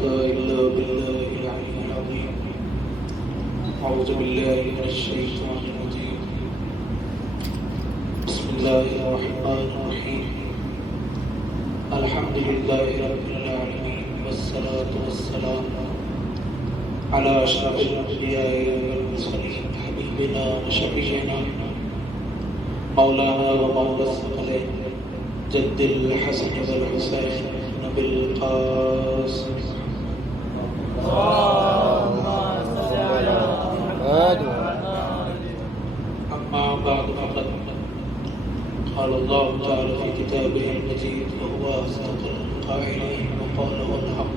إلا بالله العلي العظيم. أعوذ بالله من الشيطان الرجيم. بسم الله الرحمن الرحيم. الحمد لله رب العالمين، والصلاة والسلام على أشرف الأنبياء والمرسلين، حبيبنا وشفيعنا مولانا ومولى الثقلين جد الحسن والحسين نبي القاسم. أما بعد فقد قال الله تعالى في كتابه المجيد وهو أصدق القائلين وقال والحق.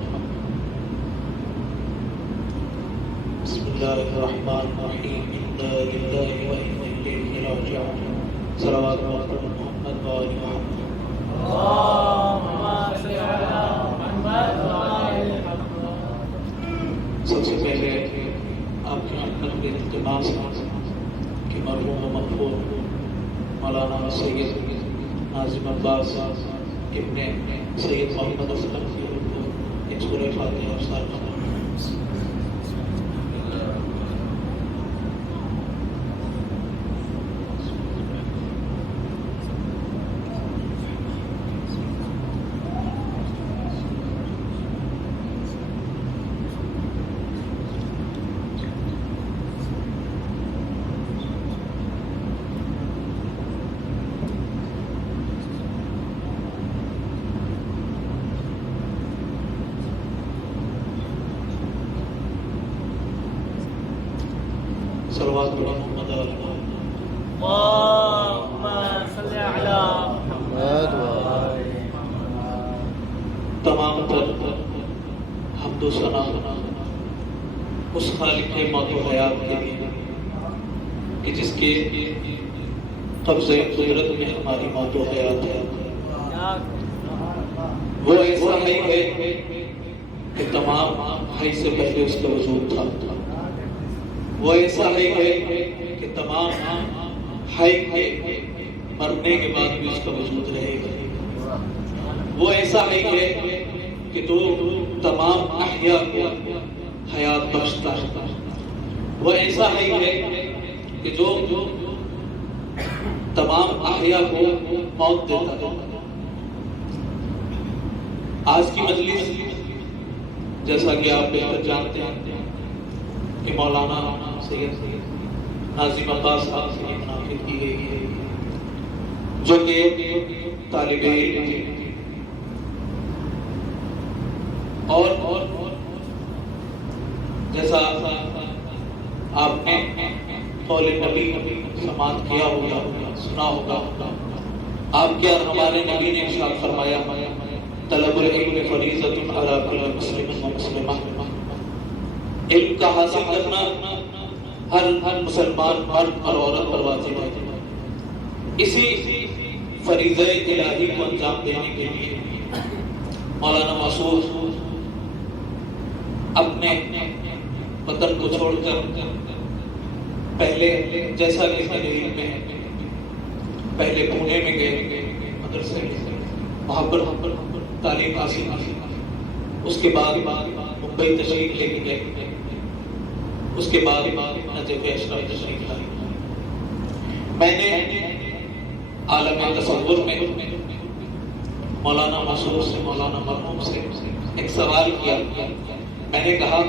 بسم الله الرحمن الرحيم. إنا لله وإنا إليه راجعون. صلوات محمد وآل محمد. اللهم صل على محمد وآل محمد. سب سے پہلے آپ کی خدمت میں التماس ہے کہ مرحوم و مغفور مولانا سید ناظم عباس ابن سید محمد اسلم کی روح کو ایک سورہ فاتحہ افسار کرنا. صلوات محمد علی محمد. اللهم صل على محمد وآل محمد. تمام تر حمد و ثنا اس خالق موت و حیات کے لیے کہ جس کے قبضۂ قدرت میں ہماری موت و حیات ہے. وہ ایسا حی ہے کہ تمام حی سے پہلے اس کا وجود تھا. وہ ایسا حی ہے کہ تمام حی مرنے کے بعد بھی اس کا وجود رہے گا. وہ ایسا حی ہے کہ تو تمام احیاء کو حیات بخشتا ہے. وہ ایسا حی ہے کہ جو تمام احیاء کو موت دیتا ہے. آج کی مجلس جیسا کہ آپ بہتر جانتے ہیں کہ مولانا سید ناظم عباس صاحب سے منعقد کی گئی ہے جو کہ طالب علم تھے اور جیسا آپ نے قول نبی سماعت کیا ہوگا سنا ہوگا. آپ کے اور ہمارے نبی نے ارشاد فرمایا طلب العلم فریضۃ علی کل مسلم و مسلمہ. علم کا حاصل کرنا ہر مسلمان مرد اور عورت پر واجب ہے. اسی فریضہ الہی کو انجام دینے کے لیے مولانا مسعود اپنے وطن کو چھوڑ کر پہلے جیسا کہ تقریر میں پہلے پونے میں گئے مدرسے وہاں پر تعلیم حاصل کی. اس کے بعد ممبئی تشریف لے کے گئے. اس کے بعد نجف اشرف تشریف لائی. میں نے عالم تصور میں مولانا مسعود سے مولانا مرحوم سے ایک سوال کیا. میں نے کہا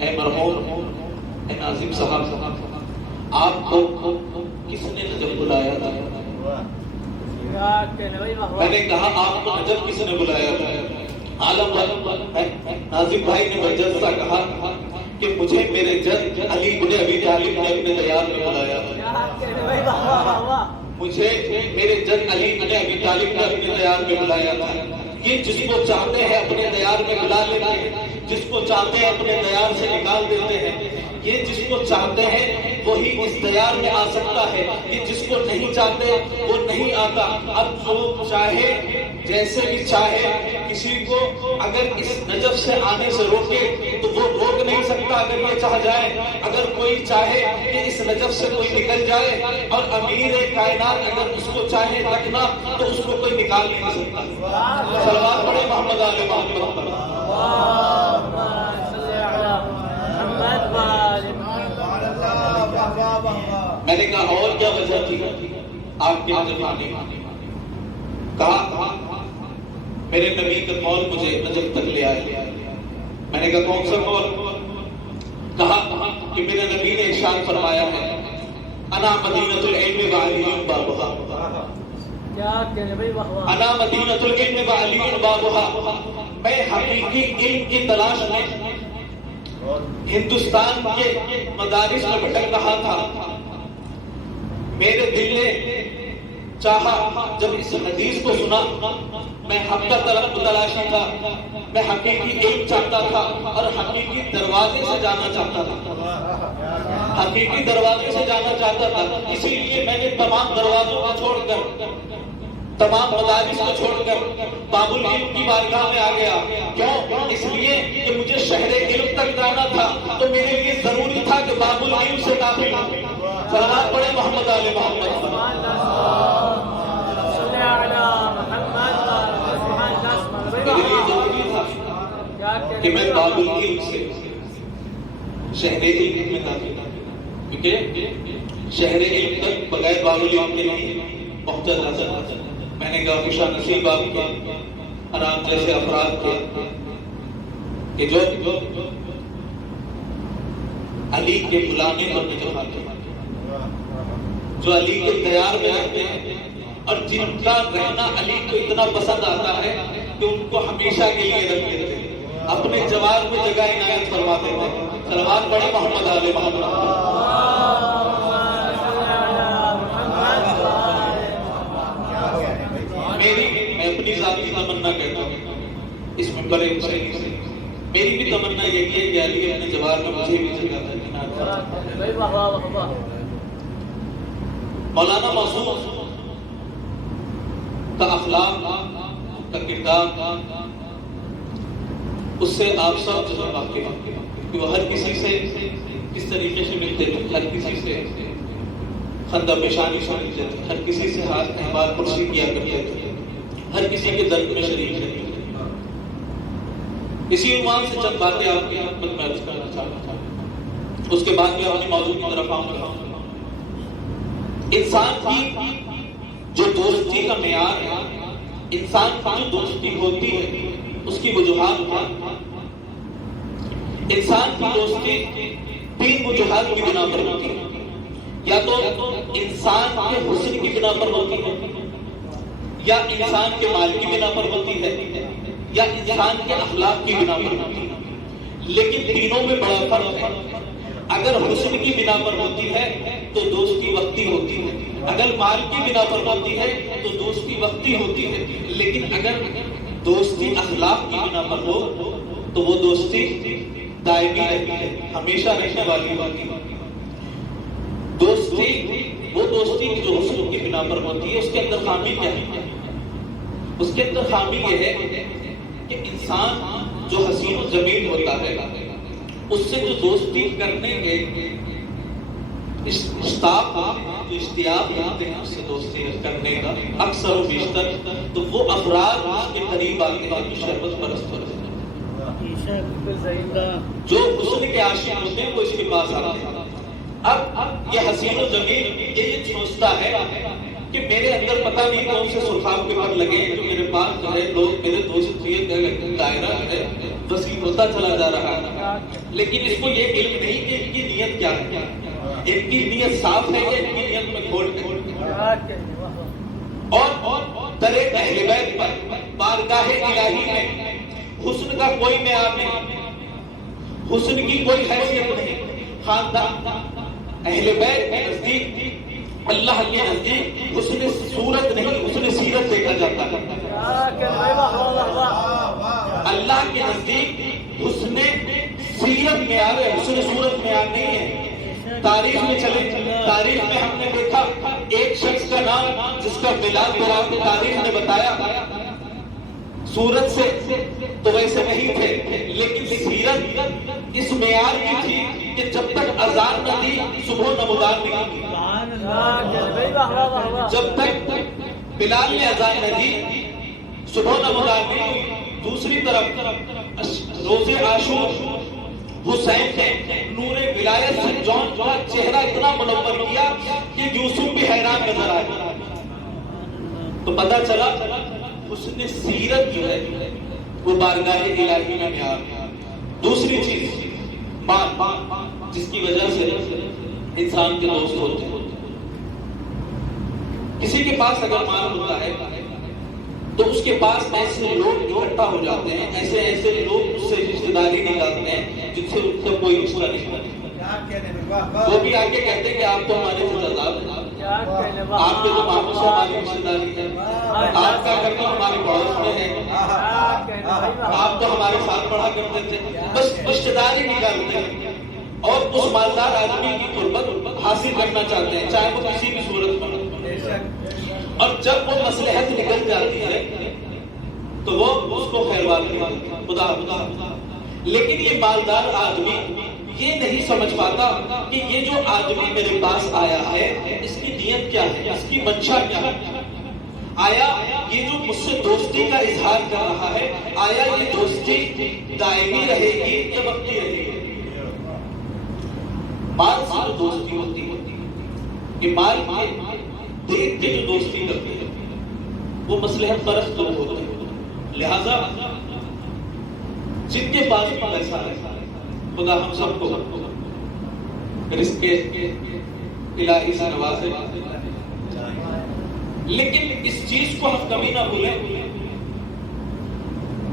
اے مرحوم اے ناظم صاحب آپ کو کس نے نجف بلایا تھا؟ میں نے کہا آپ کو نجف کس نے بلایا تھا؟ عالم ناظم بھائی نے وجہ سے کہا کہ مجھے میرے جد علی بن ابی طالب نے اپنے دیار میں بلایا تھا. مجھے میرے جد علی بن ابی طالب نے اپنے دیار میں بلایا تھا. یہ جس کو چاہتے ہیں اپنے دیار میں بلا لیتے ہیں, جس کو چاہتے ہیں اپنے دیار سے نکال دیتے ہیں. یہ جس کو چاہتے ہیں وہی اس دیار میں آ سکتا ہے. یہ جس کو نہیں چاہتے وہ نہیں آتا. اب جو چاہے جیسے بھی چاہے کسی کو اگر اس نجف سے آنے سے روکے تو وہ روک نہیں سکتا اگر یہ چاہ جائے. اگر کوئی چاہے کہ اس نجف سے کوئی نکل جائے اور امیر کائنات اگر اس کو چاہے رکھنا تو اس کو کوئی نکال نہیں سکتا. صلوات پڑھے محمد آل محمد پر. میں نے کہا اور کیا وجہ تھی آپ کے نجف آنے کی؟ کہا میرے نبی کا قول مجھے نجف تک لے آئے. میں نے کہا کون سا قول؟ کہا کہ میرے نبی نے ارشاد فرمایا ہے انا مدینۃ العلم وعلی بابھا. کیا کہنے بھائی واہ انا مدینۃ العلم وعلی بابھا. میں حقیقی علم کی تلاش میں ہندوستان کے مدارس میں بھٹک رہا تھا. میرے دل نے چاہا جب اس حدیث کو سنا میں حق کا تلاشی تھا, میں حقیقی علم چاہتا تھا اور حقیقی دروازے سے جانا چاہتا تھا, حقیقی دروازے سے جانا چاہتا تھا. اسی لیے میں نے تمام دروازوں کو چھوڑ کر, تمام مدارس کو چھوڑ کر باب العلم کی بارگاہ میں آ گیا. کیوں؟ اس لیے کہ مجھے شہر علم تک جانا تھا تو میرے لیے ضروری تھا کہ باب العلم سے داخل ہوں. سلام پڑھے محمد آل محمد. میرے لیے ضروری تھا کہ میں باب العلم سے شہر علم میں داخل ہوں, کیونکہ شہر علم تک بغیر باب العلم کے نہیں پہنچا جا سکتا. میں نے کہا خوشا نصیب آپ کے آرام جیسے افراد تھے کہ جو علی کے بلانے پر نجف آتے ہیں, جو علی کے دیار میں رہتے ہیں اور جن کا رہنا علی کو اتنا پسند آتا ہے کہ ان کو ہمیشہ کے لیے رکھ لیتے ہیں, اپنے جوار میں جگہ عنایت فرما دیتے ہیں. سلوات پڑھے محمد آل محمد. میں اپنی ذاتی تمنا کہتا ہوں اس منبر حسینی سے, میری بھی تمنا یہی ہے کہ علی اپنے جوار میں مجھے بھی جگہ دینا. مولانا معصوم کا اخلاق کا کردار اس سے آپ سب جو ہے واقف ہیں کہ وہ ہر کسی سے کس طریقے سے ملتے تھے, ہر کسی سے خندہ پیشانی سے ملتے تھے, ہر کسی سے ہاتھ احبار پرسی کیا کرتے تھے, ہر کسی کے درد میں شریک رہتے تھے. اسی عنوان سے چند باتیں آپ کی خدمت میں عرض کرنا چاہتا ہوں, اس کے بعد میں اپنی موضوع کی طرف آؤں گا. انسان کی جو دوستی کا معیار ہے, انسان کی جو دوستی ہوتی ہے اس کی وجوہات ہیں. انسان کی دوستی تین وجوہات کی بنا پر ہوتی ہے. یا تو انسان کے حسن کی بنا پر ہوتی ہے, یا انسان کے مال کی بنا پر ہوتی ہے, یا انسان کے اخلاق کی بنا پر ہوتی ہے. لیکن تینوں میں بڑا فرق ہے. اگر حسن کی بنا پر ہوتی ہے تو دوستی وقتی ہوتی ہے, اگر مال کی بنا پر ہوتی ہے تو دوستی وقتی ہوتی ہے. لیکن اگر دوستی اخلاق کی بنا پر ہو تو وہ دوستی دائمی رہتی ہے, ہمیشہ رہنے والی ہوتی ہے. دوستی وہ دوستی جو حسن کی بنا پر ہوتی ہے اس کے اندر خامی کیا ہے؟ اس کے اندر خامی یہ ہے کہ انسان جو حسین و جمیل ہوتا ہے اس سے جو دوستی کرنے کے اشتاق جو اشتیاق ہوتے ہیں اس سے دوستی کرنے کا اکثر و بیشتر تو وہ افراد اس کے قریب آتے ہیں جو شربت پرست ہوتے ہیں, جو حسن کے عاشق ہوتے ہیں وہ اس کے پاس آتے ہیں. اب یہ حسین و جمیل یہ سوچتا ہے کہ میرے اندر پتہ نہیں کون سے سرخاب کے پر لگے جو میرے پاس جو ہے لوگ میرے دوست دائرہ ہے وسیع ہوتا چلا جا رہا ہے, لیکن اس کو یہ علم نہیں کہ ان کی نیت کیا ہے, ان کی نیت صاف ہے کہ ان کی نیت میں کھوٹ ہے. اور در اہل بیت پر بارگاہ الہی میں حسن کا کوئی معیار نہیں, حسن کی کوئی حیثیت نہیں. خاندان اہل بیت کے نزدیک اللہ کے نزدیک حسن صورت نہیں حسن سیرت دیکھا جاتا ہے. اللہ کے نزدیک حسن سیرت معیار ہے, حسن صورت معیار نہیں ہے. تاریخ میں چلے, تاریخ میں ہم نے دیکھا ایک شخص کا نام جس کا ملاد قرآن کی تاریخ نے بتایا صورت سے تو ویسے نہیں تھے, لیکن سیرت اس معیار کی تھی کہ جب تک اذان نہ دی صبح نمودار نہیں دی, جب تک بلال نے اذان نہ دی صبح نمودار نہیں. دوسری طرف روزے عاشور حسین نے نور ولایت سے جون کا چہرہ اتنا منور کیا کہ یوسف بھی حیران نظر آئے. تو پتہ چلا حسن سیرت جو ہے وہ بارگاہ الہی میں معیار. دوسری چیز مال، جس کی وجہ سے انسان کے دوست ہوتے ہیں. کسی کے پاس اگر مال ہوتا ہے تو اس کے پاس ایسے لوگ اکٹھا ہو جاتے ہیں، ایسے لوگ اس سے رشتہ داری نکالتے ہیں جن سے ان کا کوئی رشتہ نہیں ہے. وہ بھی آگے کہتے ہیں کہ آپ تو ہمارے جزادار ہیں، آپ کے تو ماموں سے ہماری رشتہ داری ہے، آپ کا گھر تو ہمارے پڑوس میں ہے، آپ تو ہمارے ساتھ پڑھا کرتے تھے. بس رشتہ داری نکالتے ہیں اور اس مالدار آدمی کی قربت حاصل کرنا چاہتے ہیں، چاہے وہ کسی بھی صورت میں. اور جب وہ مصلحت نکل جاتی ہے تو وہ اس کو خیروار خدا. لیکن یہ مالدار آدمی یہ نہیں سمجھ پاتا کہ یہ جو آدمی میرے پاس آیا ہے اس کی نیت کیا ہے، اس کی منشا کیا ہے. آیا یہ جو مجھ سے دوستی کا اظہار کر رہا ہے، آیا یہ دوستی دائمی رہے گی یا وقتی رہے گی. مال سے جو دوستی ہوتی ہے، یہ مال دیکھ کے جو دوستی کرتے ہیں وہ مصلحت پرست لوگ ہوتے ہیں. لہذا جن کے پاس پیسہ ہے خدا ہم سب کو رزق الہی سے نوازے. لیکن اس چیز کو ہم کبھی نہ بھولیں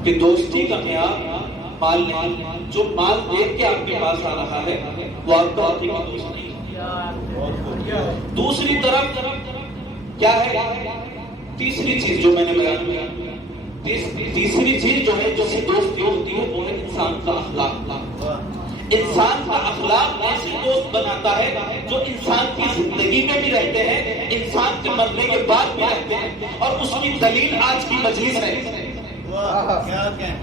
کہ دوستی کا معیار مال نہیں. جو مال دیکھ کے آپ کے پاس آ رہا ہے وہ آپ کا حقیقی دوست نہیں. دوسری طرف کیا ہے تیسری چیز جو میں نے بیان کیا، تیسری چیز جو ہے جو سے دوستی ہوتی ہے وہ ہے انسان کا اخلاق. انسان کا اخلاق ایسے دوست بناتا ہے جو انسان کی زندگی میں بھی رہتے ہیں، انسان کے مرنے کے بعد بھی رہتے ہیں. اور اس کی دلیل آج کی مجلس ہے،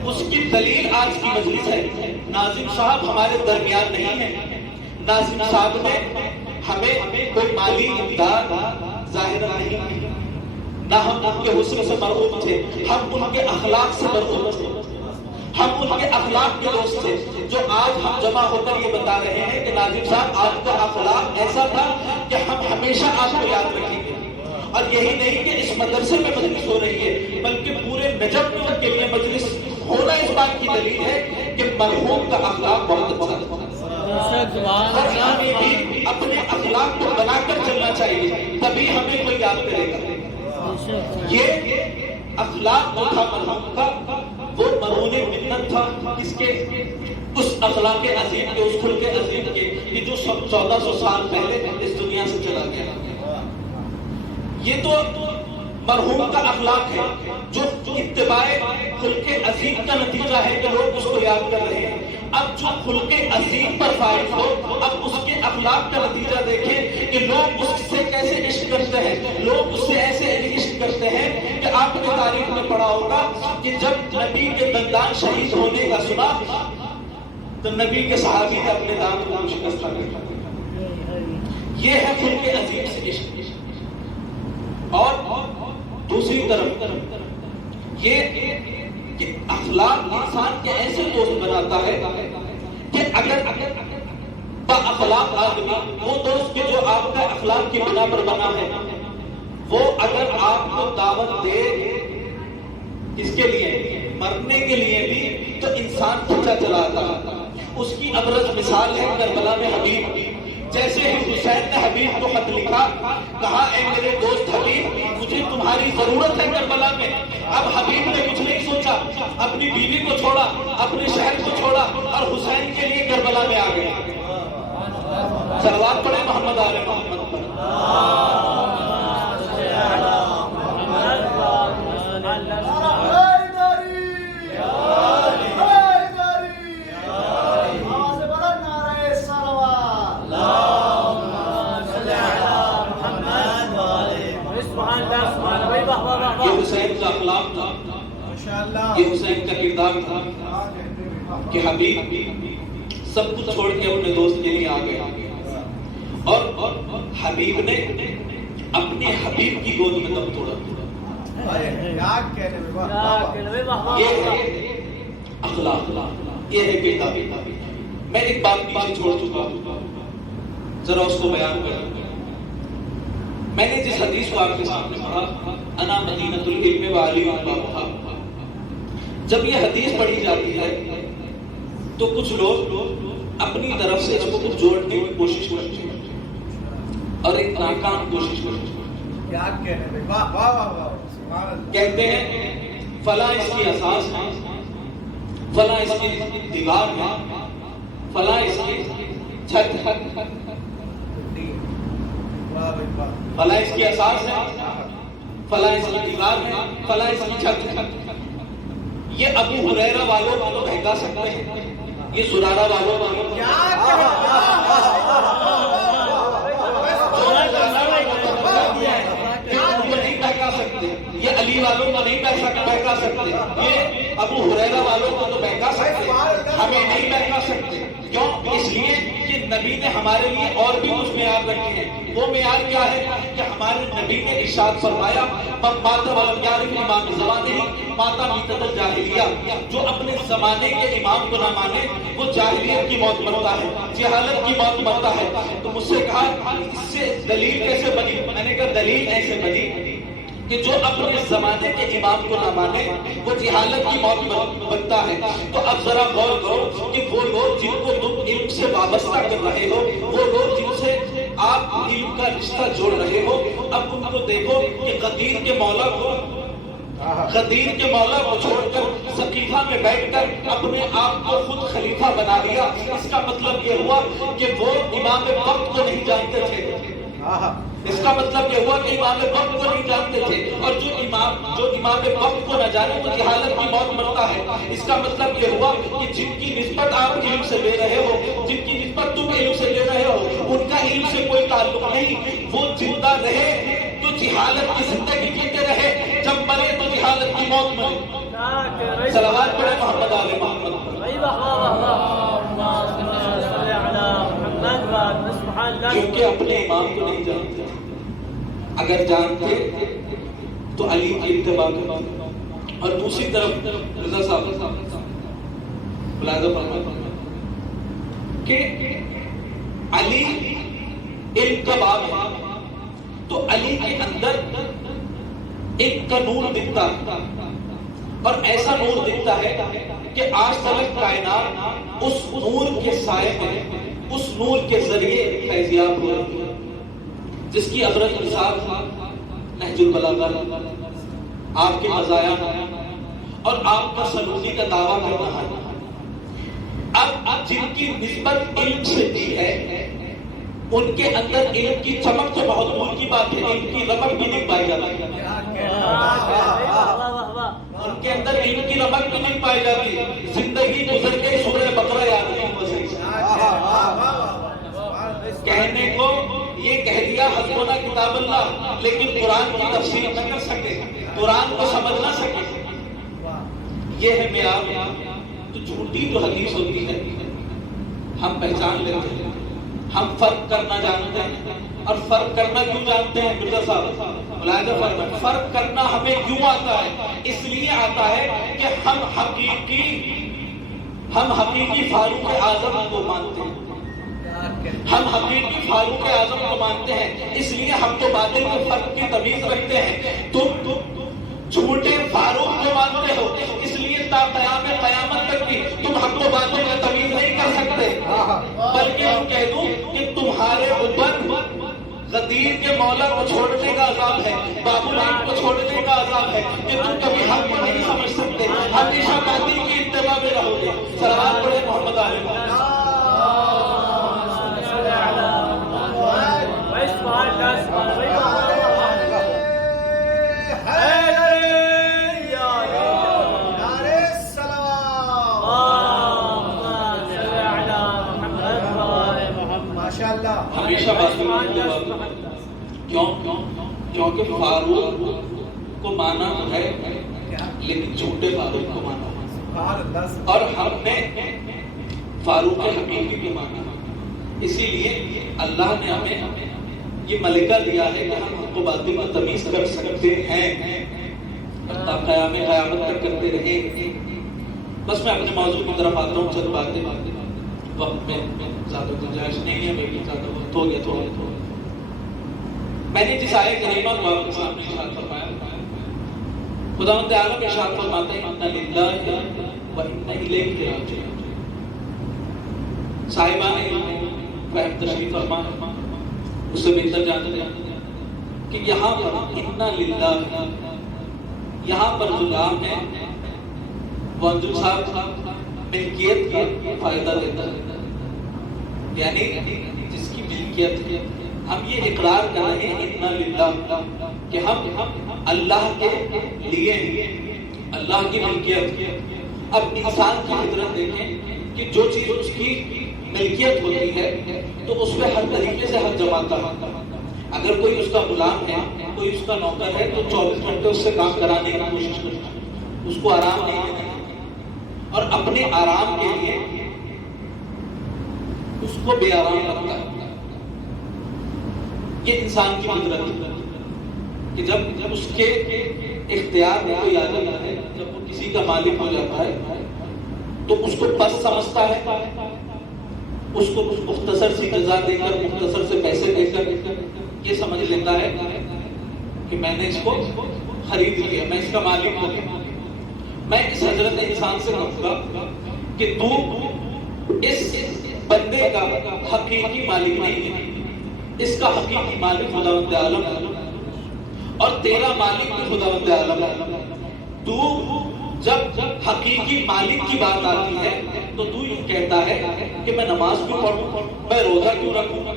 اس کی دلیل آج کی مجلس ہے. ناظم صاحب ہمارے درمیان نہیں ہیں، ناظم صاحب نے ہمیں کوئی مالی امداد ظاہر نہیں کی، نہ ہم ان کے حسن سے مرغوب تھے، ہم ان کے اخلاق سے مرغوب تھے، ہم ان کے اخلاق کے دوست تھے. جو آج ہم جمع ہو کر یہ بتا رہے ہیں کہ ناظم صاحب آپ کا اخلاق ایسا تھا کہ ہم ہمیشہ آپ کو یاد رکھیں گے. اور یہی نہیں کہ اس مدرسے میں مجلس ہو رہی ہے بلکہ پورے نجف میں ان کے لیے مجلس ہونا اس بات کی دلیل ہے کہ مرحوم کا اخلاق بہت اچھا تھا. اور ہمیں بھی اپنے اخلاق کو بنا کر چلنا چاہیے، تبھی ہمیں کوئی یاد کرے گا. یہ اخلاق جو تھا مرحوم کا وہ مرہون منت تھا. کس کے؟ اس اخلاق عظیم کے، اس خلق عظیم کے کہ جو 1400 سال پہلے اس دنیا سے چلا گیا. یہ تو مرحوم کا اخلاق ہے جو اتباع خلق عظیم کا نتیجہ ہے کہ لوگ اس کو یاد کر رہے ہیں. اب جو خلق عظیم پر فائز ہو، اب اس کے اخلاق کا نتیجہ دیکھیں کہ لوگ اس سے کیسے عشق کرتے ہیں. لوگ اس سے ایسے عشق کرتے ہیں کہ آپ نے تاریخ میں پڑھا ہوگا کہ جب نبی کے دندان شہید ہونے کا سنا تو نبی کے صحابی نے اپنے دانت کو شکست کر دیا. یہ ہے خلق عظیم سے عشق. اور دوسری طرف یہ کہ اخلاق انسان کے ایسے دوست بناتا ہے کہ اگر با اخلاق آدمی، وہ دوست کہ جو آپ کا اخلاق کی بنا پر بنا ہے، وہ اگر آپ کو دعوت دے اس کے لیے مرنے کے لیے بھی تو انسان کھنچا چلا آتا. اس کی ابرز مثال ہے کربلا میں حبیب. جیسے ہی حسین نے حبیب کو خط لکھا، کہا اے میرے دوست حبیب مجھے تمہاری ضرورت ہے کربلا میں. اب حبیب نے کچھ نہیں سوچا، اپنی بیوی کو چھوڑا، اپنے شہر کو چھوڑا اور حسین کے لیے کربلا میں آ گیا. صلوات پڑھیں محمد آل محمد پر. یہ حسین کا اخلاق تھا، یہ حسین کا کردار تھا کہ حبیب سب کچھ چھوڑ کے اپنے دوست کے لیے آ گئے. اور حبیب نے اپنے حبیب کی گود میں دم توڑا. یہ ہے اخلاق، یہ ہے کردار. میں ایک بات پیچھے چھوڑ چکا ہوں، ذرا اس کو بیان کروں۔ میں نے جس حدیث کو آپ کے سامنے پڑھا، انا مدینۃ العلم وعلی بابھا، جب یہ حدیث پڑھی جاتی ہے تو کچھ لوگ اپنی طرف سے اس کو کچھ جوڑنے کی کوشش کرتے ہیں اور ایک ناکام کوشش کرتے ہیں۔ کیا کہنے بھائی، واہ واہ واہ واہ، سبحان اللہ۔ کہتے ہیں فلاں اس کی اساس ہے، فلاں اس کی دیوار ہے، فلاں اس کی چھت ہے، واہ بھائی واہ۔ فلاں اس کی اساس ہے، فلاں اس کی دیوار ہے، فلاں اس کی چھت ہے۔ یہ ابو ہریرہ والوں کو تو بہکا سکتے ہیں، یہ زرارہ والوں کو نہیں بہکا سکتے، یہ علی والوں کو نہیں بہکا سکتے، یہ ابو ہریرہ والوں کو تو بہکا سکتے، ہمیں نہیں بہکا سکتے۔ کیوں؟ اس لیے کہ نبی نے ہمارے لیے اور بھی کچھ معیار رکھے ہیں۔ وہ معیار کیا ہے کہ ہمارے نبی نے ارشاد فرمایا من مات ولم یعرف امام زمانہ مات میتۃ الجاہلیہ، جو اپنے زمانے کے امام کو نہ مانے وہ جاہلیت کی موت مرتا ہے، جہالت کی موت مرتا ہے۔ تو مجھ سے کہا اس سے دلیل کیسے بنی؟ میں نے کہا دلیل ایسے بنی کہ جو اپنے زمانے کے امام کو نہ مانے وہ جہالت کی موت بنتا ہے۔ تو اب ذرا غور کرو کہ وہ لوگ جن کو تم علم سے وابستہ کر رہے ہو، وہ لوگ جن سے آپ علم کا رشتہ جوڑ رہے ہو، اب ان کو دیکھو کہ غدیر کے مولا کو چھوڑ کر سقیفہ میں بیٹھ کر اپنے آپ کو خود خلیفہ بنا لیا۔ اس کا مطلب یہ ہوا کہ وہ امام وقت کو نہیں جانتے تھے۔ اس کا مطلب یہ ہوا کہ امام وقت کو نہیں جانتے تھے، اور جو امام وقت کو نہ جانے تو جہالت کی موت مرتا ہے۔ اس کا مطلب یہ ہوا کہ جن کی نسبت آپ علم سے لے رہے ہو، جن کی نسبت تم علم سے لے رہے ہو، ان کا علم سے کوئی تعلق نہیں۔ وہ زندہ رہے تو جہالت کی زندگی جیتے رہے، جب مرے تو جہالت کی موت مرے۔ صلوات پڑھے محمد آل محمد۔ کیونکہ اپنے امام کو نہیں جانتے، اگر جانتے تو علی کی اتباع کرتے۔ اور دوسری طرف رضا صاحب ملاحظہ فرمائیں کہ علی علم کا باب ہے، تو علی کے اندر علم کا نور دکھتا ہے، اور ایسا نور دکھتا ہے کہ آج تک کائنات اس نور کے سائے میں، اس نور کے ذریعے فیضیاب ہو رہی ہے، جس کی ابرز مثال نہج البلاغہ، آپ کے مزایا اور آپ کا سلوکی کا دعویٰ کرنا ہے۔ اب جن کی نسبت علم سے دی ہے ان کے اندر علم کی چمک تو بہت دور کی بات ہے، علم کی رمق بھی نہیں پائی جاتی، ان کے اندر علم کی رمق بھی نہیں پائی جاتی۔ زندگی گزر کے سورہ بقرہ یاد نہیں ہو سکتی، کہنے کو یہ کہہ دیا حسبنا کتاب اللہ، لیکن قرآن کی تفسیر نہ کر سکے، قرآن کو سمجھ نہ سکے۔ یہ ہے معیار۔ تو جھوٹی جو حدیث ہوتی ہے ہم پہچان لیتے ہیں، ہم فرق کرنا جانتے ہیں، اور فرق کرنا کیوں جانتے ہیں مرزا صاحب؟ ملاحظہ فرمائیں، فرق کرنا ہمیں کیوں آتا ہے؟ اس لیے آتا ہے کہ ہم حقیقی فاروق اعظم کو مانتے ہیں، ہم حقیقی فاروق اعظم کو مانتے ہیں، اس لیے ہم تو باطل میں فرق کی تمیز رکھتے ہیں۔ تم جھوٹے فاروق کو مانتے ہو، اس لیے تا قیامت تک بھی تم حق و باطل میں تمیز نہیں کر سکتے، بلکہ ہم کہہ دوں کہ تمہارے اوپر غدیر کے مولا کو چھوڑنے کا عذاب ہے، بابو العلم کو چھوڑنے کا عذاب ہے، کہ تم کبھی حق کو نہیں سمجھ سکتے، ہمیشہ باطل کی اتباع میں رہو گے۔ صلوات پڑھے محمد آل محمد۔ ہمیشہ کیونکہ فاروق کو مانا تو ہے لیکن جھوٹے فاروق کو مانا، اور ہم نے فاروق حقیقی کو مانا، اسی لیے اللہ نے ہمیں یہ ملکہ دیا ہے کہ ہم حق و باطل میں تمیز کر سکتے ہیں، تا قیامت تک کرتے رہیں۔ بس میں اپنے موضوع کی طرف آتا ہوں، چند باتیں وقت میں زیادہ گنجائش نہیں ہے، میری زیادہ وقت ہو گیا تھوڑا میں نے جس آیت کریمہ کو آپ کے سامنے ارشاد فرمایا، خداوند عالم ارشاد فرماتا ہے انا للہ و انا الیہ راجعون۔ صاحبان علم فہم تشریف فرما اس سے بہتر جانتے ہیں کہ یہاں پر انا للہ، یہاں پر جو لام ہے وہ انجل صاحب ملکیت کا فائدہ دیتا ہے، یعنی جس کی ملکیت ہے۔ ہم یہ اقرار کر رہے ہیں انا للہ کہ ہم اللہ کے لیے ہیں، اللہ کی ملکیت۔ اب انسان کی فطرت دیکھیں کہ جو چیز اس کی ملکیت ہوتی ہے تو اس پہ ہر طریقے سے حق جماتا ہے۔ اگر کوئی اس کا غلام ہے، کوئی اس کا نوکر ہے تو 24 گھنٹے اس سے کام کرانے کی کوشش کرتا ہے، اس کو آرام نہیں دیتا اور اپنے آرام کے لیے اس کو بے آرام رکھتا ہے۔ یہ انسان کی فطرت ہے کہ جب اس کے اختیار میں کوئی آ جاتا ہے، جب وہ کسی کا مالک ہو جاتا ہے تو اس کو پس سمجھتا ہے، اس کو مختصر سی جزا دے کر، مختصر سے پیسے دے کر یہ سمجھ لیتا ہے کہ میں نے اس کو خرید لیا، میں اس کا مالک ہو گیا۔ میں اس حضرت انسان سے کہوں گا کہ تو اس بندے کا حقیقی مالک نہیں ہے، اس کا حقیقی مالک خداوند عالم ہے اور تیرا مالک بھی خداوند عالم ہے۔ تو جب حقیقی مالک کی بات آتی ہے تو تو یوں کہتا ہے کہ میں نماز کیوں پڑھوں، میں روزہ کیوں رکھوں،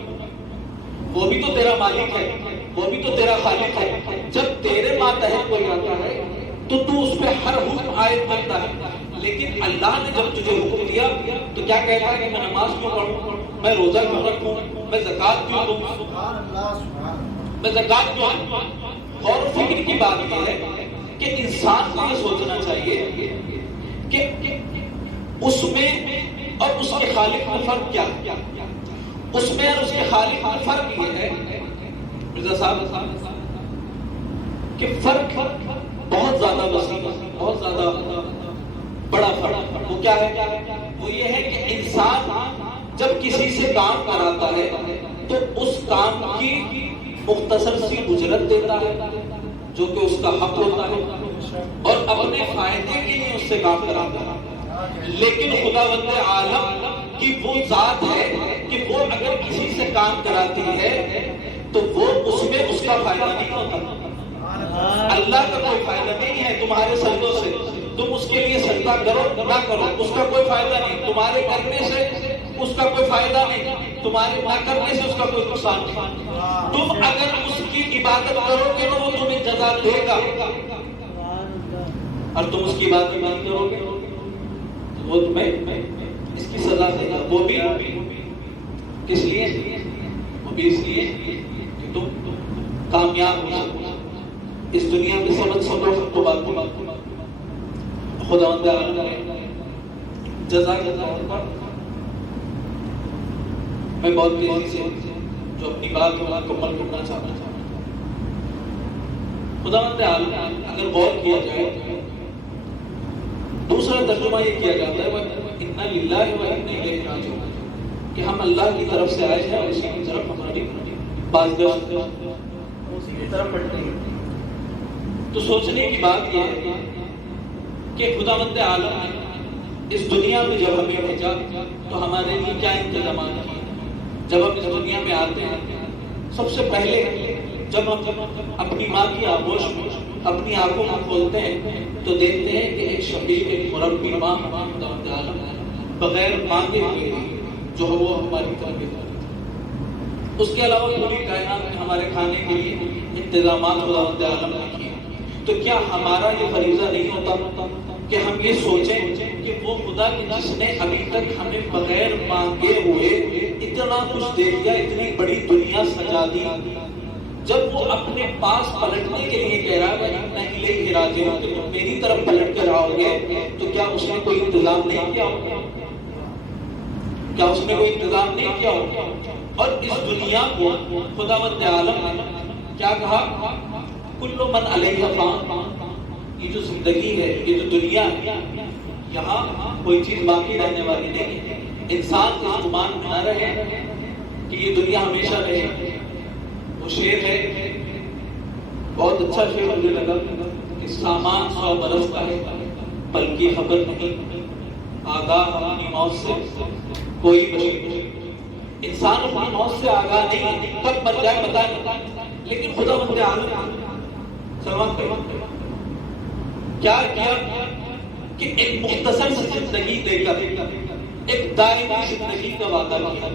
وہ بھی تو تیرا مالک ہے، وہ بھی تو تیرا خالق ہے۔ جب تیرے ماتحت کوئی آتا ہے تو تو اس پہ ہر حکم عائد کرتا ہے، لیکن اللہ نے جب تجھے حکم دیا تو کیا کہتا ہے کہ میں نماز کیوں پڑھوں، میں روزہ کیوں رکھوں، میں زکوٰۃ کیوں دوں، میں زکوٰۃ کیوں دوں۔ اور فکر کی بات یہ ہے کہ انسان کو یہ سوچنا چاہیے کہ اس میں اور اس کے خالق میں فرق کیا ہے۔ اس میں اور اس کے خالق میں فرق یہ ہے مرزا صاحب کہ فرق بہت زیادہ وسیع ہے، بہت زیادہ بڑا فرق۔ وہ کیا ہے؟ وہ یہ ہے کہ انسان جب کسی سے کام کراتا ہے تو اس کام کی مختصر سی اجرت دیتا ہے جو کہ اس کا حق ہوتا ہے اور اپنے فائدے کے لیے اس سے کام کراتا ہے۔ لیکن خداوند عالم کی وہ ذات ہے کہ وہ اگر کسی سے کام کراتی ہے تو وہ اس میں اس کا فائدہ نہیں ہوتا۔ اللہ کا کوئی فائدہ نہیں ہے تمہارے سجدوں سے، تم اس کے لیے سجدہ کرو نہ کرو اس کا کوئی فائدہ نہیں، تمہارے کرنے سے اس کا کوئی فائدہ نہیں، تمہارے نہ کرنے سے اس کا کوئی نقصان نہیں۔ تم اگر اس کی عبادت کرو گے تو وہ تمہیں جزا دے گا، اور تم اس کی عبادت نہیں کرو گے تو وہ تمہیں اس کی سزا دے گا۔ وہ بھی کس لیے؟ وہ بھی اس لیے کہ تم کامیاب ہو سکو، اس دنیا میں سمجھ سکو تو بات خداوند عالم نے جزا کے طور پر میں بہت تیزی سے جو اپنی بات کو مکمل کرنا چاہتا ہوں۔ خداوند عالم اگر غور کیا جائے دوسرا ترجمہ یہ کیا جاتا ہے انا للہ و انا الیہ راجعون، کہ ہم اللہ کی طرف سے آئے ہیں اور اسی کی طرف ہماری بازگشت ہے، اسی کی طرف بڑھتے ہیں۔ تو سوچنے کی بات یہ ہے کہ خداوند عالم نے اس دنیا میں جب ہمیں بھیجا تو ہمارے لیے کیا انتظامات کیے۔ جب ہم اس دنیا میں آتے ہیں سب سے پہلے جب ہم اپنی ماں کی آغوش میں اپنی آنکھوں کو کھولتے ہیں تو دیکھتے ہیں کہ ایک شفیق ایک مربی ماں خداوند عالم بغیر مانگے ہوئے جو ہے وہ ہماری تربیت کرتی ہے۔ اس کے علاوہ پوری کائنات میں ہمارے کھانے کے لیے انتظامات خداوند عالم نے کیے، تو کیا ہمارا یہ فریضہ نہیں ہوتا کہ ہم یہ سوچیں کہ وہ خدا کی جس نے ابھی تک ہمیں بغیر مانگے ہوئے اتنا کچھ دے دیا، اتنی بڑی دنیا سجا دی، جب وہ اپنے پاس پلٹنے کے لیے کہہ رہا ہے میں الیہ راجعون کہ تم میری طرف پلٹ کر آؤ گے، تو کیا اس نے کوئی انتظام نہیں کیا ہوگا؟ کیا اس نے کوئی انتظام نہیں کیا ہوگا؟ اور اس دنیا کو خداوند عالم نے کیا کہا؟ کل من علیہ فان، یہ جو زندگی ہے، یہ جو دنیا ہے، یہاں کوئی چیز باقی رہنے والی نہیں ہے، انسان اس گمان میں نہ رہے کہ یہ دنیا ہمیشہ رہے. وہ شعر ہے، بہت اچھا شعر مجھے لگا کہ سامان 100 برس کا ہے، پل کی خبر نہیں، آگاہ اپنی موت سے کوئی بشیر. انسان اپنی موت سے آگاہ نہیں، کب مر جائے پتہ نہیں، لیکن خدا بندے عالم سلمان کیا کیا کہ ایک مختصر سی زندگی دے کر ایک دائمی زندگی کا وعدہ کیا.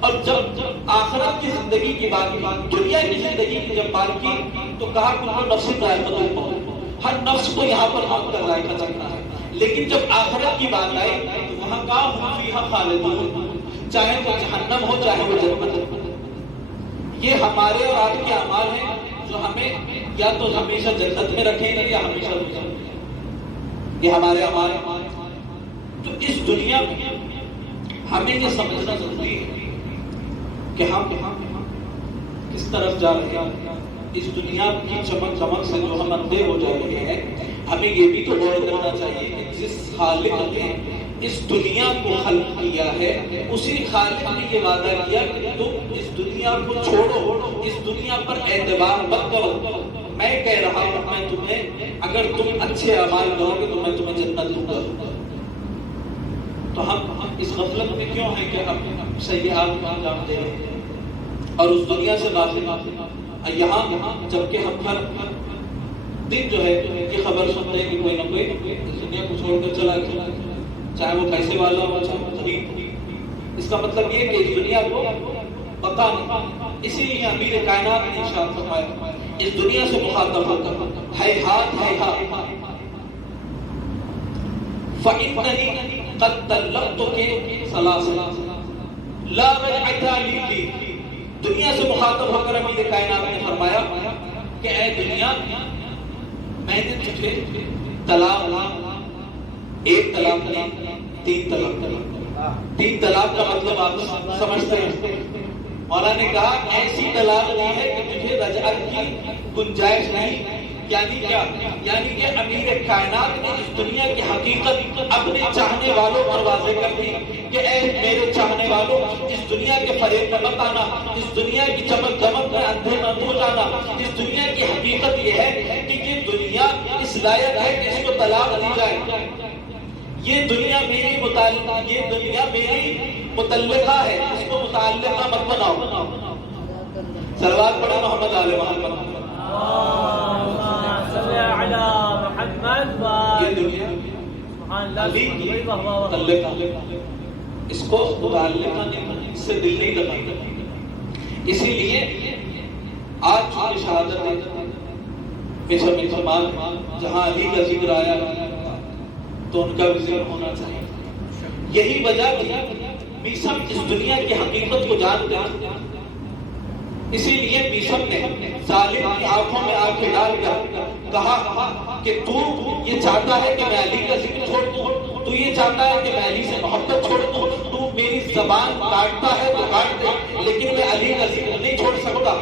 اور جب آخرت کی زندگی کی بات کی، دنیا کی زندگی کی جب بات کی تو کہا کہ وہ نفس ذائقہ الموت، ہر نفس کو یہاں پر موت کا ذائقہ چکھنا ہے. لیکن جب آخرت کی بات آئی تو وہاں کہا ہم فیہا خالدون، چاہے وہ جہنم ہو چاہے وہ جنت ہو. یہ ہمارے اور آپ کے اعمال ہیں جو ہمیں یا تو ہمیشہ جنت میں رکھیں گے یا ہمیشہ دوزخ میں. یہ ہمارے اعمال ہیں. تو اس دنیا میں ہمیں یہ سمجھنا ضروری ہے کہ ہم کس طرف جا رہے ہیں. اس دنیا کی چمک دمک سے جو ہم اندھے ہو جا رہے ہیں، ہمیں یہ بھی تو غور کرنا چاہیے کہ جس خالق نے اس دنیا کو خلق کیا ہے، اسی خالق نے یہ وعدہ کیا کہ تم اس دنیا کو چھوڑو، اس دنیا پر اعتبار مت کرو. میں کہہ رہا ہوں میں تمہیں، اگر تم اچھے اعمال کرو گے تو میں تمہیں جنت دوں گا. تو ہم اس غفلت میں کیوں ہیں کہ ہم سیئات کو انجام دے رہے ہیں اور اس دنیا سے غافل یہاں جبکہ ہم ہر دن جو ہے یہ خبر سنتے ہیں کہ کوئی نہ کوئی اس دنیا کو چھوڑ کر چلا گیا، چاہے وہ پیسے والا ہو چاہے وہ غریب. اس کا مطلب یہ کہ اس دنیا کو پتہ نہیں. اسی لیے امیر کائنات نے ارشاد فرمایا اس دنیا سے مخاطب ہو کر ہیہات ہیہات فإنني قد طلقتك ثلاثا لا رجعة لي. دنیا سے مخاطب ہو کر امیر کائنات نے فرمایا کہ اے دنیا، میں نے تجھے طلاق، ایک طلاق نہیں 3 طلاق دی. 3 طلاق کا مطلب آپ سمجھتے ہیں. مولا نے کہا ایسی طلاق دی ہے کہ تجھے رجعت کی گنجائش نہیں. یعنی کیا؟ یعنی کہ امیر کائنات نے اس دنیا کی حقیقت اپنے چاہنے والوں پر واضح کر دی کہ اے میرے چاہنے والوں، اس دنیا کے فریب میں مت آنا، اس دنیا کی چمک دمک میں اندھے مت ہو جانا. اس دنیا کی حقیقت یہ ہے کہ یہ دنیا اس لائق ہے کہ اس کو طلاق دی جائے. یہ دنیا میری متعلقہ، یہ دنیا میری متعلقہ ہے، اس کو متعلقہ مت بناؤ. صلوات پڑھو محمد آل محمد. یہ دنیا علی کی متعلقہ، اس کو متعلقہ نہیں، اس سے دل نہیں لگا. اسی لیے آج چونکہ شہادت ہے مصر مسلمان جہاں علی کا ذکر آیا تو ان کا بھی ذکر ہونا چاہیے. یہی وجہ میسم اس دنیا کی حقیقت کو جانتے ہیں. اسی لیے میسم نے ظالم کی آنکھوں میں آنکھیں ڈال کر کہا کہ تو یہ چاہتا ہے کہ میں علی کا ذکر چھوڑ دوں، تو یہ چاہتا ہے کہ میں علی سے محبت چھوڑ دوں، تو میری زبان کاٹتا ہے تو کاٹ دے، لیکن میں علی کا ذکر نہیں چھوڑ سکتا.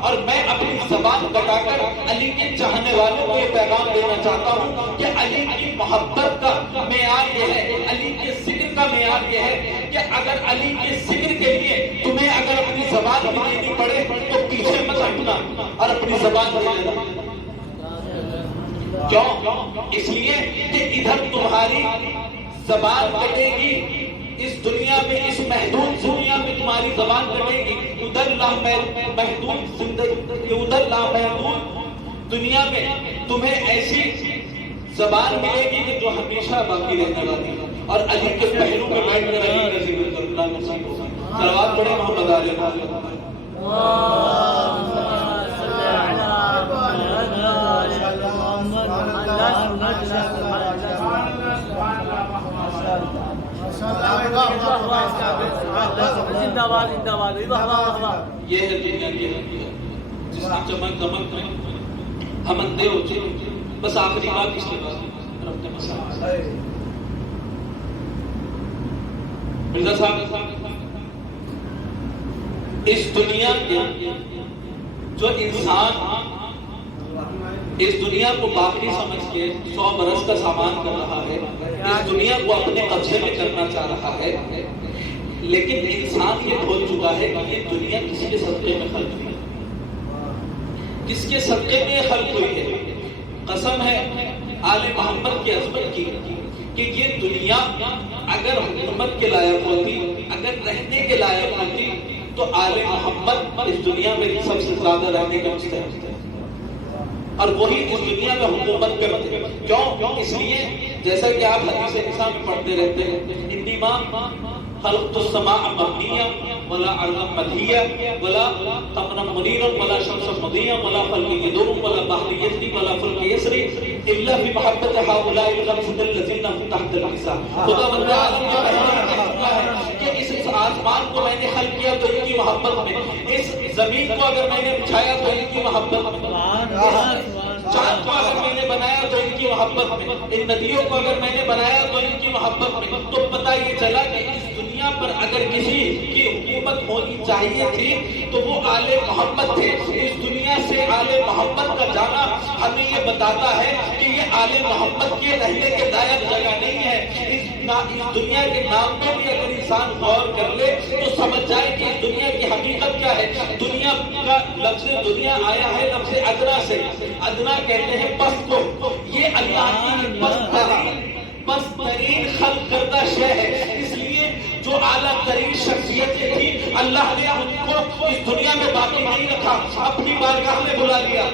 اور میں اپنی زبان کٹا کر علی کے چاہنے والوں کو یہ پیغام دینا چاہتا ہوں کہ علی کی محبت کا معیار یہ ہے، علی کے ذکر کا معیار یہ ہے کہ اگر علی کے ذکر کے لیے تمہیں اگر اپنی زبان بھی دینی پڑے تو پیچھے مت ہٹنا اور اپنی زبان دے دینا. کیوں؟ اس لیے کہ ادھر تمہاری زبان کٹے گی، اس دنیا میں، اس محدود دنیا میں تمہاری زبان کٹے گی، ادھر لامحدود زندگی، ادھر لامحدود دنیا میں تمہیں ایسی زبان ملے گی کہ جو ہمیشہ باقی رہنے والی ہے. اور علی کے پہلو پہ بیٹھ کر علی کا ذکر کرنا نصیب ہو. صلوات پڑھیں محمد آل محمد. یہ ہے دنیا کی حقیقت جس کی چمک دمک میں ہم اندھے ہو چکے. بس آخری بات اس کے بعد رفتے مسائل. مرزا صاحب، اس دنیا کے جو انسان اس دنیا کو باقی سمجھ کے 100 برس کا سامان کر رہا ہے، اس دنیا کو اپنے قبضے میں کرنا چاہ رہا ہے، لیکن انسان یہ بھول چکا ہے کہ یہ دنیا کس کے صدقے میں خلق ہوئی، کس کے صدقے میں خلق ہوئی ہے۔ قسم ہے آل محمد کی عظمت کی کہ یہ دنیا اگر حکومت کے لائق ہوتی، اگر رہنے کے لائق ہوتی، تو آل محمد اس دنیا میں سب سے زیادہ رہنے کا مستحق ہے، اور وہی اس دنیا میں حکومت کرتے۔ کیوں؟ اس لیے جیسا کہ آپ حدیث نساء میں پڑھتے رہتے ہیں، انی ما خلقت السماء مبنیہ ولا ارضا مدحیہ ولا قمرا منیرا ولا شمسا مضیہ ولا فلک یدور ولا بحر یجری ولا فلک یسری الا فی محبت هؤلاء الخمسة الذین هم تحت الحصا۔ خدا بند عالم کا کہنا ہے کہ اس آسمان کو میں نے خلق کیا تو ان کی محبت میں، اس زمین کو اگر میں نے بچھایا تو ان کی محبت میں، چاند کو اگر میں نے بنایا تو ان کی محبت میں، ان ندیوں کو اگر میں نے بنایا تو ان کی محبت میں۔ تو پتہ یہ چلا کہ اس دنیا پر اگر کسی کی حکومت ہونی چاہیے تھی تو وہ آل محمد تھے۔ اس دنیا سے آل محمد کا جانا ہمیں یہ بتاتا ہے کہ یہ آل محمد کے رہنے کے لائق جگہ نہیں ہے۔ اس دنیا کے نام پہ بھی اگر انسان غور کر لے تو سمجھ جائے کہ اس دنیا کی حقیقت کیا ہے۔ دنیا کا لفظ دنیا آیا ہے لفظ ادنا سے، ادنا کہتے ہیں پست کو۔ یہ اللہ کی پست ترین خلق کردہ شے ہے، اس لیے جو اعلیٰ ترین شخصیتیں تھی اللہ نے ان کو اس دنیا میں باقی نہیں رکھا، اپنی بارگاہ میں بلا لیا۔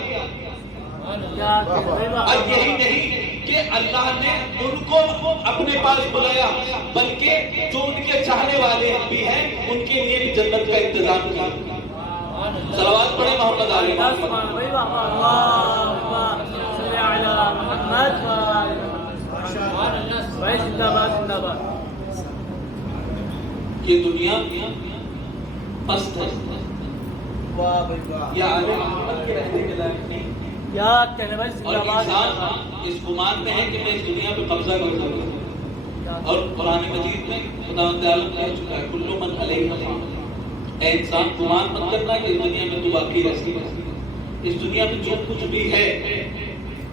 اور یہی نہیں کہ اللہ نے ان کو اپنے پاس بلایا، بلکہ جو ان کے چاہنے والے بھی ہیں ان کے لیے بھی جنت کا انتظام کیا۔ صلوات پڑھیں محمد علی یہ دنیا پست ہے، یا آل محمد کے رہنے کے لائق نہیں، اور انسان اس گمان میں ہے کہ میں اس دنیا پہ قبضہ کر سکتا۔ اور قرآن مجید میں خداوند عالم کہہ چکا ہے کل من علیہ فان، اے انسان گمان مت کرنا کہ اس دنیا میں تو باقی رہ سکتا ہے۔ اس دنیا میں جو کچھ بھی ہے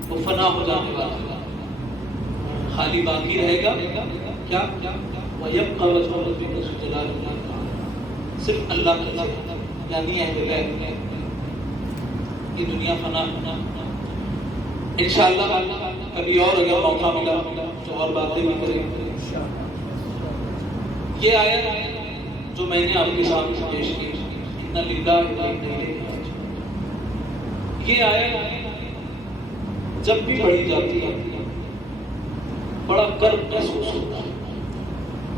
وہ فنا ہو جانے والا ہے، خالی باقی رہے گا کیا؟ وَيَبْقَى وَجْهُ رَبِّكَ ذُو الْجَلَالِ وَالْإِكْرَامِ، صرف اللہ کا یعنی اہل بیت۔ یہ دنیا فنا ہونا، انشاءاللہ کبھی اور اگر موقع ملا تو اور باتیں بھی کریں۔ یہ آیت جو میں نے آپ کے سامنے پیش کی، اِنَّ لِلَّهِ وَإِنَّا إِلَيْهِ رَاجِعُونَ، یہ آیت جب بھی پڑھی جاتی ہے بڑا کرب محسوس ہوتا ہے،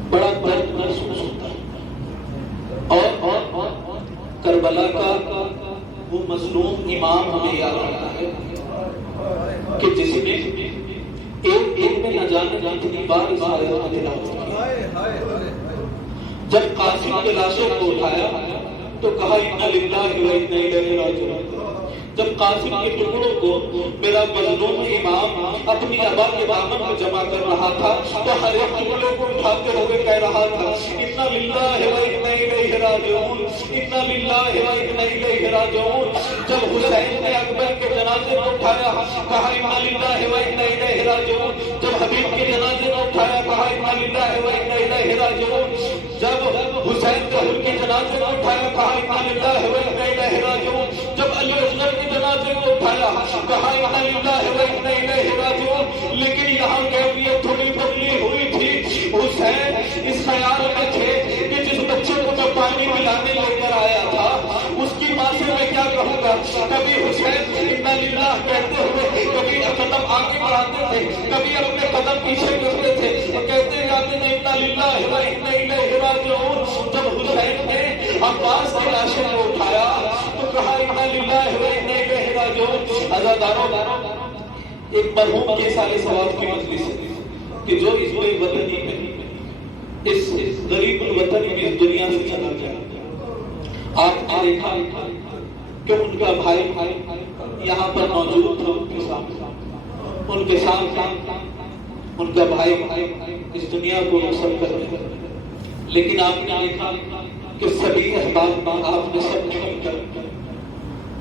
بڑا درد محسوس ہوتا ہے، اور کربلا کا وہ مظلوم امام ہمیں یاد رکھتا ہے کہ جس نے ایک میں نہ جانے کتنی بار اس آیت کو تلاوت کی۔ جب قاسم کے لاشوں کو اٹھایا تو کہا اِنَّ لِلَّهِ وَإِنَّا إِلَيْهِ رَاجِعُونَ۔ جب قاسم کے ٹکڑوں کو میرا مظلوم امام اپنی ابا کے دامن میں جمع کر رہا تھا تو ہر ایک ٹکڑوں کو اٹھاتے ہوئے کہہ رہا تھا اِنَّ لِلَّهِ وَإِنَّا إِلَيْهِ رَاجِعُونَ، إِنَّ لِلَّهِ وَإِنَّا إِلَيْهِ رَاجِعُونَ۔ جب حسین نے اکبر کے جنازے کو اٹھایا کہا اِنَّ لِلَّهِ وَإِنَّا إِلَيْهِ رَاجِعُونَ۔ جب حبیب کے جنازے کو اٹھایا کہا اِنَّ لِلَّهِ وَإِنَّا إِلَيْهِ رَاجِعُونَ۔ جب حسین ظہور کے جنازے کو اٹھایا کہا اِنَّ لِلَّهِ وَإِنَّا إِلَيْهِ رَاجِعُونَ۔ جب علی اصغر کے جنازے کو اٹھایا کہا اِنَّ لِلَّهِ وَإِنَّا إِلَيْهِ رَاجِعُونَ۔ لیکن یہاں کیفیت تھوڑی بدلی ہوئی تھی۔ حسین اس خیال میں تھے کہ جس بچے کو میں پانی پلانے لے کر آیا تھا اس کی ماں سے میں کیا کہوں گا۔ کبھی حسین اِنَّ لِلَّهِ کہتے ہوئے کبھی قدم آگے بڑھاتے تھے، کبھی اپنے قدم پیچھے کرتے تھے اور کہتے جاتے تھے اِنَّ لِلَّهِ وَإِنَّا إِلَيْهِ رَاجِعُونَ۔ جب حسین نے عباس کی لاشوں کو اٹھایا تو کہا اِنَّ لِلَّهِ وَإِنَّا إِلَيْهِ رَاجِعُونَ۔ عزاداروں، ایک مرحوم کے سال ثواب کی مجلس ہے کہ جو اس بے وطنی میں اس غریب الوطنی میں اس دنیا سے چلا گیا، آپ نے دیکھا کہ ان کا بھائی یہاں پر موجود تھا، ان کے ساتھ ان کا بھائی اس دنیا کو رخصت کر دیا، لیکن آپ نے دیکھا کہ سبھی احباب آپ نے سب مل کر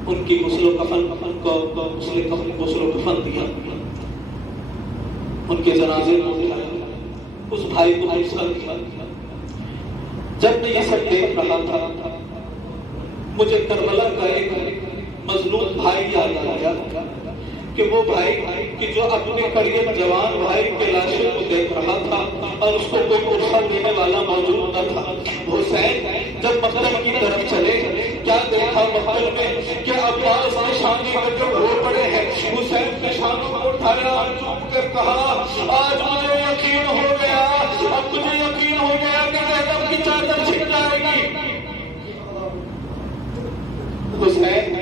ان کی غسل و کفن کو غسل و کفن دیا، ان کے جنازے کو اٹھایا، اس بھائی کو ارسال کیا۔ جب میں یہ سب دیکھ رہا تھا مجھے کربلا کا ایک مظلوم بھائی یاد آ گیا کہ وہ بھائی کہ جو اپنے قریب جوان بھائی کے لاشوں کو دیکھ رہا تھا اور اس کو کوئی عرصہ دینے والا موجود نہ تھا۔ حسین جب مقتل کی طرف چلے کیا دیکھا مقتل میں کہ عباس نشانی میں جو ہو پڑے ہیں، حسین نشانوں کو اٹھایا اور چوم کر کہا آج مجھے یقین ہو گیا، اب مجھے یقین ہو گیا کہ زینب کی چادر چھن جائے گی۔ حسین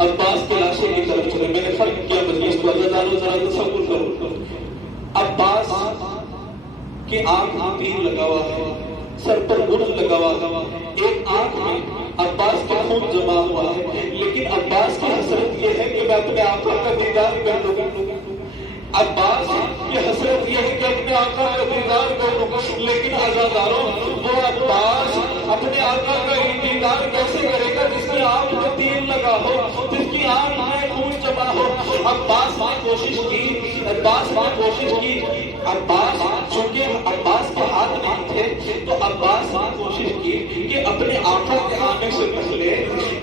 عباس کے لاشے کی طرف چلے۔ میں نے فرق کیا مجلس کو، اللہ تعالیٰ ذرا تصور کرو۔ عباس کی آنکھ میں تیر لگا ہوا ہے، سر پر گرز لگا ہوا ہے، ایک آنکھ میں عباس کا خون جمع ہوا ہے، لیکن عباس کی حسرت یہ ہے کہ میں اپنے آقا کا دیدار کر لوں۔ عباس کی حسرت یہ ہے کہ اپنے آقا کا دیدار کر لوں، لیکن عزاداروں وہ عباس اپنے آقا کا دیدار کیسے کرے گا جس کی آنکھ میں تیر لگا ہو، جس کی آنکھ میں خون جمع ہو۔ عباس نے کوشش کی، عباس چونکہ عباس کے ہاتھ نہیں تھے تو عباس نے کوشش کی کہ اپنے آقا کے آنے سے پہلے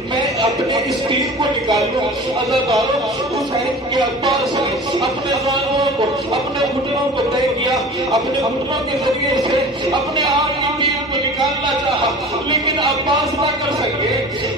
میں اپنے اس تیر کو نکال لوں۔ عزاداروں حسین کے عباس نے اپنے زانوں کو، اپنے گھٹنوں کو طے کیا، اپنے گھٹنوں کے ذریعے سے اپنے آنکھ کی تیر کو نکالنا چاہا، لیکن عباس نہ کر سکے۔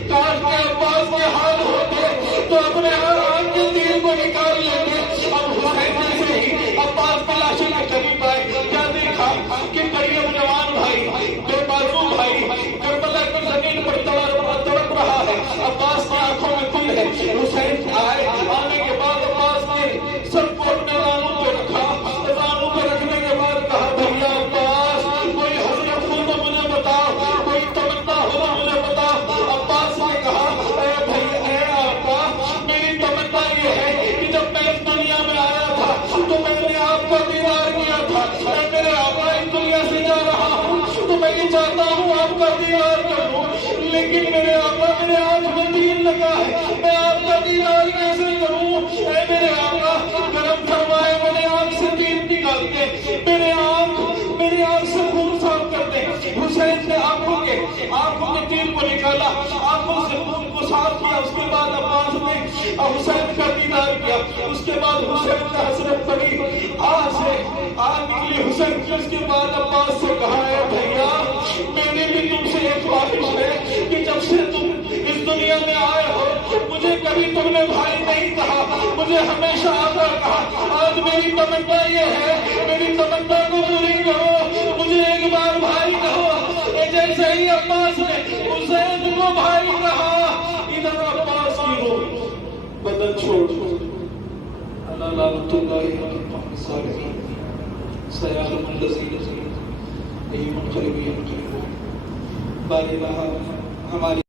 کاش کے عباس کے حال ہوتے تو اپنے آنکھ کے تیر کو نکال لیتے۔ اب حسین جیسے ہی عباس کے لاشے کے قریب آئے، کیا دیکھا کہ قریب جوان بھائی، بے بازو بھائی کربلا کی زمین پر تڑپ رہا ہے، عباس کی آنکھوں میں کل ہے۔ حسین آئے، آنے کے بعد عباس نے سب کو اپنے زانوں پہ رکھا، زانوں پہ رکھنے کے بعد کہا بھیا عباس کوئی حضرت ہو تو مجھے بتاؤ، کوئی تمنا ہو تو مجھے بتاؤ۔ عباس نے کہا اے بھائی اے آقا میری تمنا یہ ہے کہ جب میں اس دنیا میں آیا تھا تو میں نے آپ کا دیدار کیا تھا، اے میرے آقا اس دنیا سے جا رہا ہوں تو میں یہ چاہتا ہوں آپ کا دیدار کروں، لیکن میرے آقا میرے آنکھ میں تیر لگا ہے، میں آپ کا دیدار کیسے کروں؟ اے میرے آقا کرم فرمائے میرے آنکھ سے تیر نکال دے، میرے آنکھ سے خون صاف کر دے۔ حسین نے آنکھوں کے تیر کو نکالا، آنکھوں سے خون کو صاف کیا، اس کے بعد عباس نے حسین کا دیدار کیا۔ اس کے بعد حسین نے حسرت پڑی، آہ نکلی حسین کی۔ اس کے بعد عباس سے کہا ہے بھیا میری بھی تم سے ایک خواہش ہے کہ جب سے تم اس دنیا میں آئے ہو مجھے کبھی تم نے بھائی نہیں کہا، مجھے ہمیشہ آقا کہا۔ آج میری تمنا یہ ہے، میری تمنا کو پوری کرو، مجھے ایک بار بھائی کہو۔ جیسے ہی عباس نے حسین کو بھائی کہا، ادھر عباس کی روح بدن چھوڑ اللہ لعنت اللہ علیہ الصالحین سیعلم الذین ظلموا ایہم منقلب ینقلبون۔ بارے ہماری